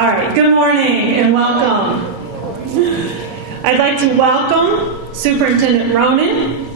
All right, good morning and welcome. I'd like to welcome Superintendent Ronan,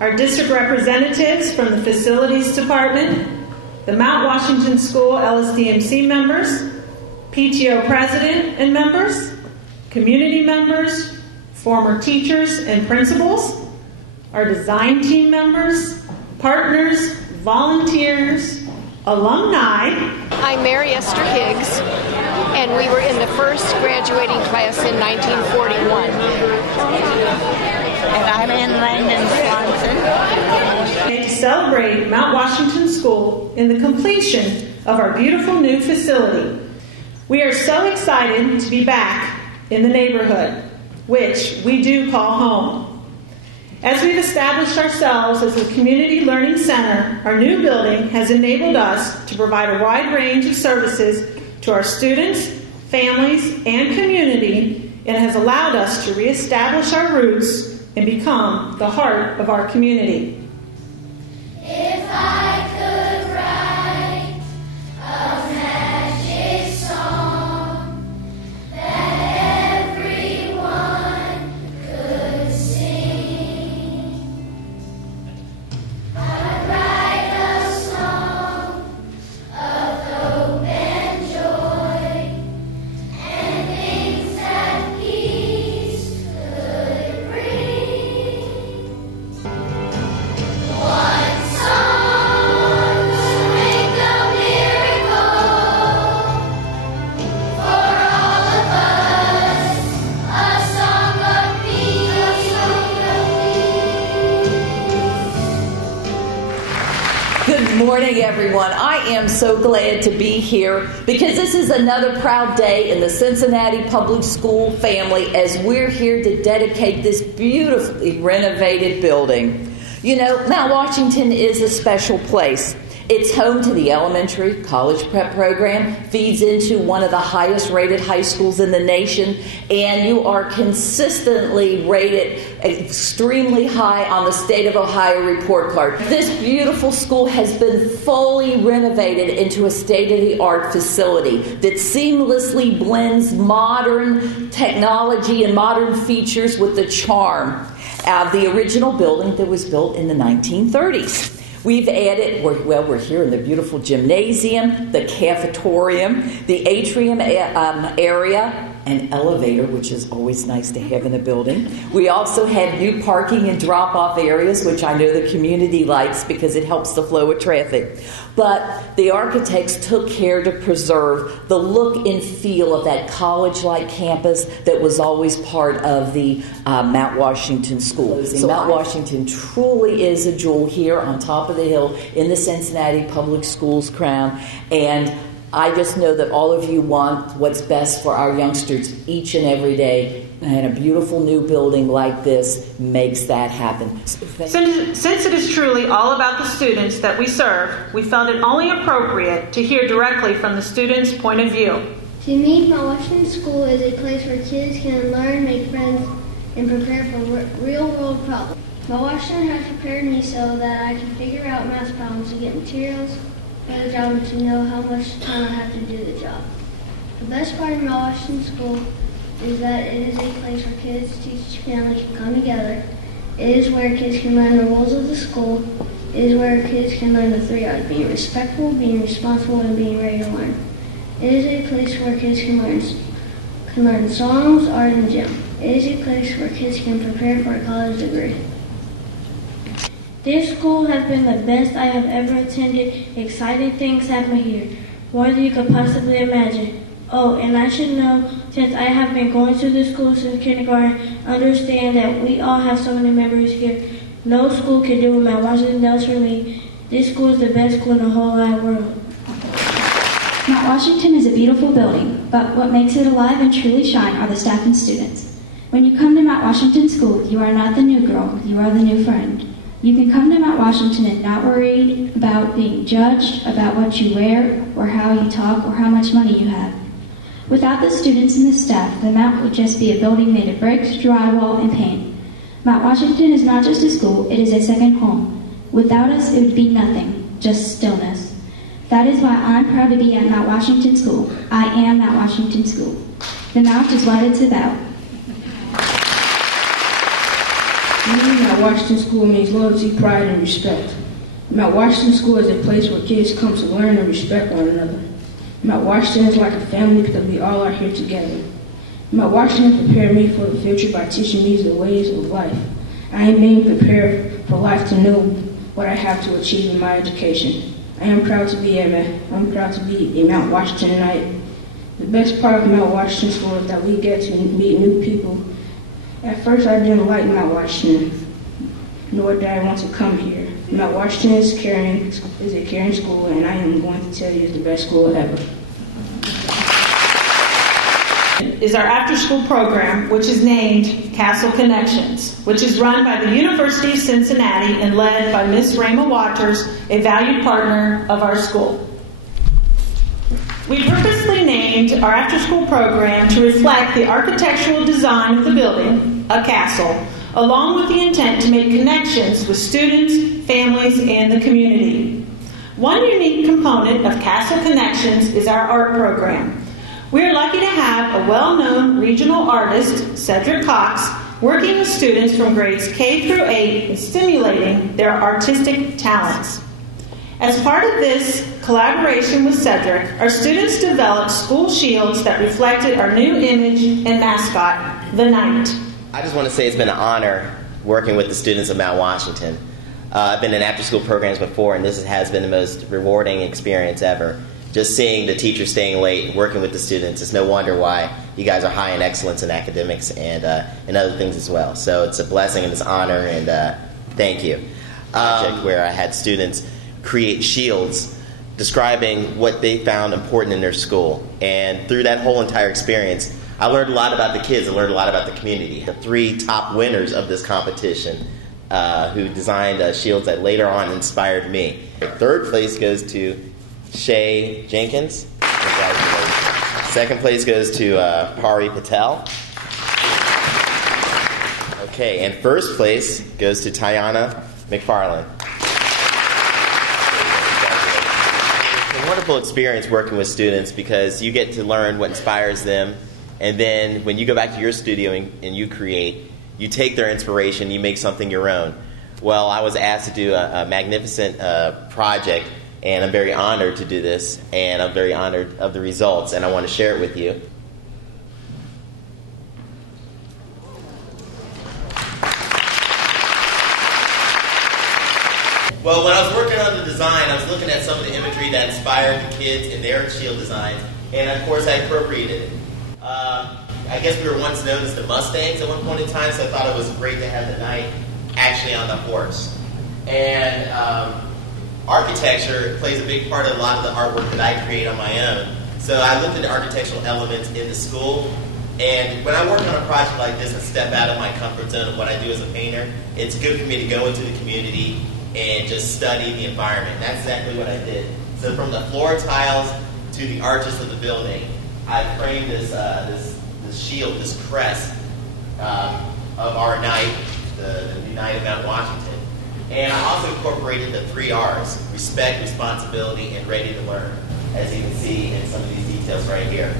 our district representatives from the Facilities Department, the Mount Washington School LSDMC members, PTO president and members, community members, former teachers and principals, our design team members, partners, volunteers, alumni. I'm Mary Esther Higgs, and we were in the first graduating class in 1941. And I'm in Langdon Swanson. To celebrate Mount Washington School in the completion of our beautiful new facility. We are so excited to be back in the neighborhood, which we do call home. As we've established ourselves as a community learning center, our new building has enabled us to provide a wide range of services to our students, families, and community, and has allowed us to reestablish our roots and become the heart of our community. If I could write a magic song that everyone could sing, I'd write a song of hope and joy and things that peace could bring. One song to make a miracle for all of us, a song of peace. Good morning, everyone. I am so glad to be here because this is another proud day in the Cincinnati Public School family as we're here to dedicate this beautifully renovated building. You know, Mount Washington is a special place. It's home to the elementary college prep program, feeds into one of the highest rated high schools in the nation, and you are consistently rated extremely high on the State of Ohio report card. This beautiful school has been fully renovated into a state-of-the-art facility that seamlessly blends modern technology and modern features with the charm of the original building that was built in the 1930s. We've added, we're here in the beautiful gymnasium, the cafetorium, the atrium area, an elevator, which is always nice to have in a building. We also have new parking and drop-off areas, which I know the community likes because it helps the flow of traffic. But the architects took care to preserve the look and feel of that college-like campus that was always part of the Mount Washington School. So Mount Washington truly is a jewel here on top of the hill in the Cincinnati Public Schools crown, and I just know that all of you want what's best for our youngsters each and every day, and a beautiful new building like this makes that happen. Since it is truly all about the students that we serve, we felt it only appropriate to hear directly from the students' point of view. To me, Mount Washington School is a place where kids can learn, make friends, and prepare for real-world problems. Mount Washington has prepared me so that I can figure out math problems to get materials for the job and to know how much time I have to do the job. The best part of Mount Washington School is that it is a place where kids, teachers, families can come together. It is where kids can learn the rules of the school. It is where kids can learn the 3 R's: being respectful, being responsible, and being ready to learn. It is a place where kids can learn songs, art, and gym. It is a place where kids can prepare for a college degree. This school has been the best I have ever attended. Exciting things happen here, more than you could possibly imagine. Oh, and I should know, since I have been going to this school since kindergarten, understand that we all have so many memories here. No school can do what Mount Washington does for me. This school is the best school in the whole wide world. Mount Washington is a beautiful building, but what makes it alive and truly shine are the staff and students. When you come to Mount Washington School, you are not the new girl, you are the new friend. You can come to Mount Washington and not worried about being judged, about what you wear, or how you talk, or how much money you have. Without the students and the staff, the Mount would just be a building made of bricks, drywall, and paint. Mount Washington is not just a school, it is a second home. Without us, it would be nothing, just stillness. That is why I'm proud to be at Mount Washington School. I am Mount Washington School. The mouth is what it's about. Being at Washington School means loyalty, pride, and respect. Mount Washington School is a place where kids come to learn and respect one another. Mount Washington is like a family because we all are here together. Mount Washington prepared me for the future by teaching me the ways of life. I am being prepared for life to know what I have to achieve in my education. I am proud to be a Mount Washingtonite. The best part of Mount Washington School is that we get to meet new people. At first, I didn't like Mount Washington, nor did I want to come here. Mount Washington is a caring school, and I am going to tell you it's the best school ever. Is our after-school program, which is named Castle Connections, which is run by the University of Cincinnati and led by Miss Rama Waters, a valued partner of our school. We purposely named our after-school program to reflect the architectural design of the building, a castle, along with the intent to make connections with students, families, and the community. One unique component of Castle Connections is our art program. We are lucky to have a well-known regional artist, Cedric Cox, working with students from grades K through 8 and stimulating their artistic talents. As part of this collaboration with Cedric, our students developed school shields that reflected our new image and mascot, the Knight. I just want to say it's been an honor working with the students of Mount Washington. I've been in after-school programs before, and this has been the most rewarding experience ever. Just seeing the teachers staying late and working with the students, it's no wonder why you guys are high in excellence in academics and other things as well. So it's a blessing and it's an honor, and thank you. Project where I had students create shields describing what they found important in their school. And through that whole entire experience, I learned a lot about the kids. I learned a lot about the community. The 3 top winners of this competition who designed shields that later on inspired me. Third place goes to Shay Jenkins. Second place goes to Pari Patel. Okay, and first place goes to Tiana McFarland. It's a wonderful experience working with students because you get to learn what inspires them, and then when you go back to your studio and you create, you take their inspiration, you make something your own. Well, I was asked to do a magnificent project, and I'm very honored to do this, and I'm very honored of the results, and I want to share it with you. Well, when I was working on the design, I was looking at some of the imagery that inspired the kids in their shield designs, and of course I appropriated it. I guess we were once known as the Mustangs at one point in time, so I thought it was great to have the knight actually on the horse. And architecture plays a big part of a lot of the artwork that I create on my own. So I looked at the architectural elements in the school, and when I work on a project like this and step out of my comfort zone of what I do as a painter, it's good for me to go into the community and just study the environment. That's exactly what I did. So from the floor tiles to the arches of the building, I framed this shield, this crest of our knight, the Knight of Mount Washington. And I also incorporated the 3 R's, respect, responsibility, and ready to learn, as you can see in some of these details right here.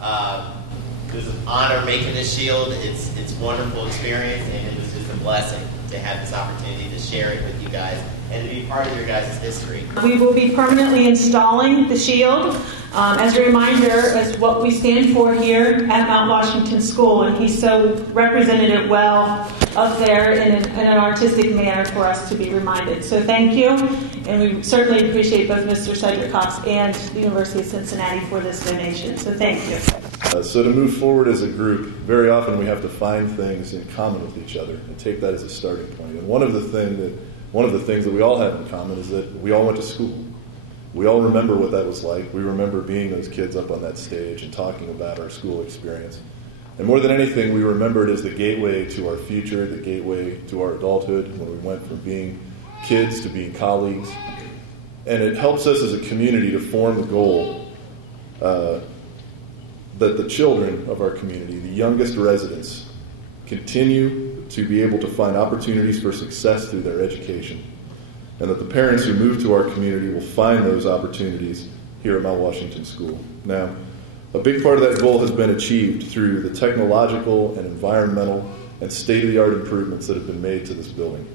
It was an honor making this shield. It's a wonderful experience, and it was just a blessing to have this opportunity to share it with you guys and to be part of your guys' history. We will be permanently installing the shield as a reminder as what we stand for here at Mount Washington School, and he so represented it well up there in an artistic manner for us to be reminded. So thank you, and we certainly appreciate both Mr. Cedric Cox and the University of Cincinnati for this donation. So thank you. So to move forward as a group, very often we have to find things in common with each other and take that as a starting point. And one of the things that we all have in common is that we all went to school. We all remember what that was like. We remember being those kids up on that stage and talking about our school experience. And more than anything, we remember it as the gateway to our future, the gateway to our adulthood, when we went from being kids to being colleagues. And it helps us as a community to form the goal that the children of our community, the youngest residents, continue to be able to find opportunities for success through their education. and that the parents who move to our community will find those opportunities here at Mount Washington School. Now, a big part of that goal has been achieved through the technological and environmental and state-of-the-art improvements that have been made to this building,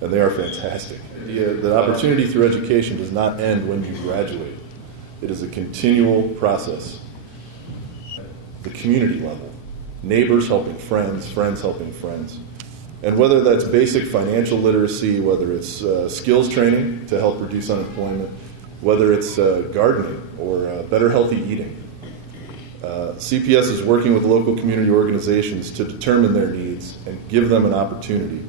and they are fantastic. The opportunity through education does not end when you graduate. It is a continual process. The community level, neighbors helping friends, friends helping friends. And whether that's basic financial literacy, whether it's skills training to help reduce unemployment, whether it's gardening or better healthy eating. CPS is working with local community organizations to determine their needs and give them an opportunity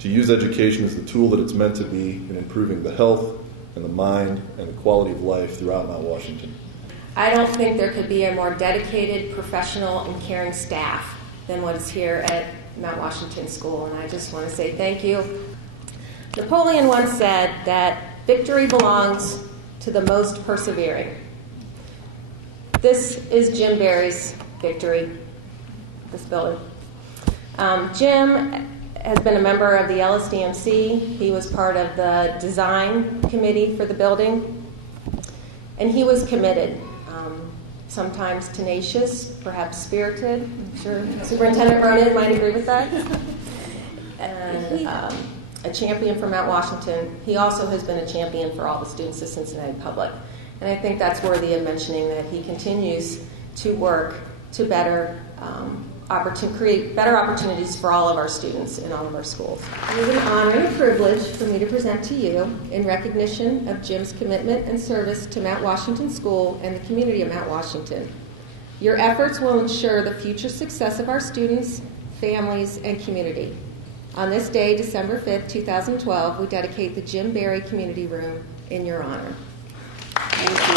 to use education as the tool that it's meant to be in improving the health and the mind and the quality of life throughout Mount Washington. I don't think there could be a more dedicated, professional, and caring staff than what is here at Mount Washington School, and I just want to say thank you. Napoleon once said that victory belongs to the most persevering. This is Jim Barry's victory, this building. Jim has been a member of the LSDMC. He was part of the design committee for the building, and he was committed. Sometimes tenacious, perhaps spirited. I'm sure Superintendent Ronan might agree with that. And a champion for Mount Washington. He also has been a champion for all the students of Cincinnati Public. And I think that's worthy of mentioning, that he continues to work to create better opportunities for all of our students in all of our schools. It is an honor and a privilege for me to present to you, in recognition of Jim's commitment and service to Mount Washington School and the community of Mount Washington. Your efforts will ensure the future success of our students, families, and community. On this day, December 5th, 2012, we dedicate the Jim Barry Community Room in your honor. Thank you.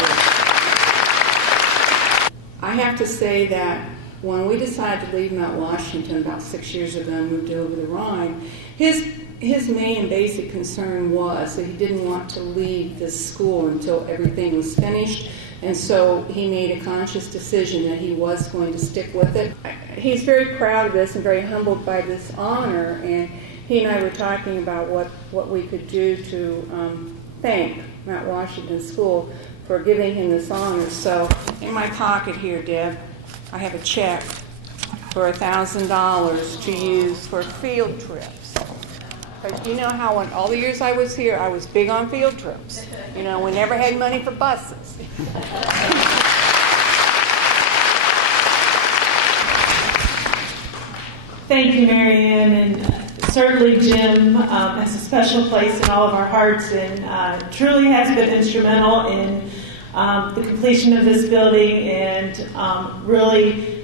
I have to say that when we decided to leave Mount Washington about 6 years ago and moved over the Rhine, his main and basic concern was that he didn't want to leave this school until everything was finished, and so he made a conscious decision that he was going to stick with it. He's very proud of this and very humbled by this honor, and he and I were talking about what we could do to thank Mount Washington School for giving him this honor. So in my pocket here, Deb, I have a check for $1,000 to use for field trips. Because you know how in all the years I was here, I was big on field trips. You know, we never had money for buses. Thank you, Mary Ann, and certainly Jim has a special place in all of our hearts, and truly has been instrumental in the completion of this building, and really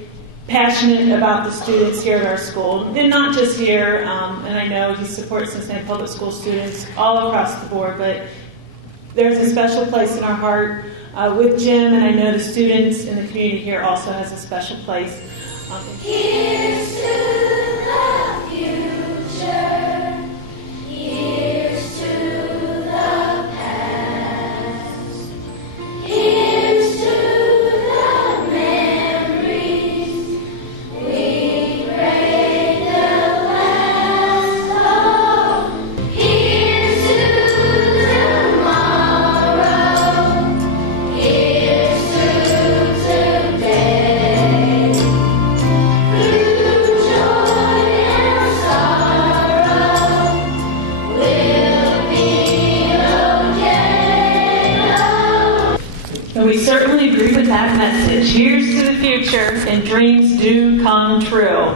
passionate about the students here at our school, and not just here, and I know he supports Cincinnati Public School students all across the board, but there's a special place in our heart with Jim, and I know the students in the community here also has a special place. Here's to the future. Here's to the past. Here's to the memories we pray they'll last. Oh, here's to tomorrow. Here's to today. Through joy and sorrow, we'll be okay. And we certainly agree with that message. Here's to the future, and dreams do come true.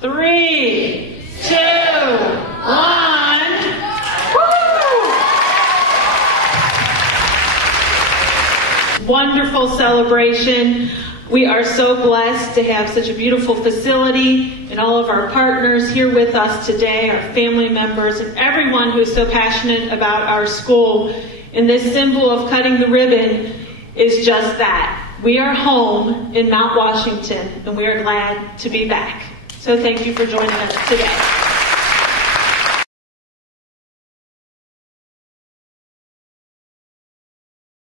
3, 2, 1. Woo! Wonderful celebration. We are so blessed to have such a beautiful facility, and all of our partners here with us today, our family members, and everyone who is so passionate about our school. And this symbol of cutting the ribbon is just that. We are home in Mount Washington, and we are glad to be back. So thank you for joining us today.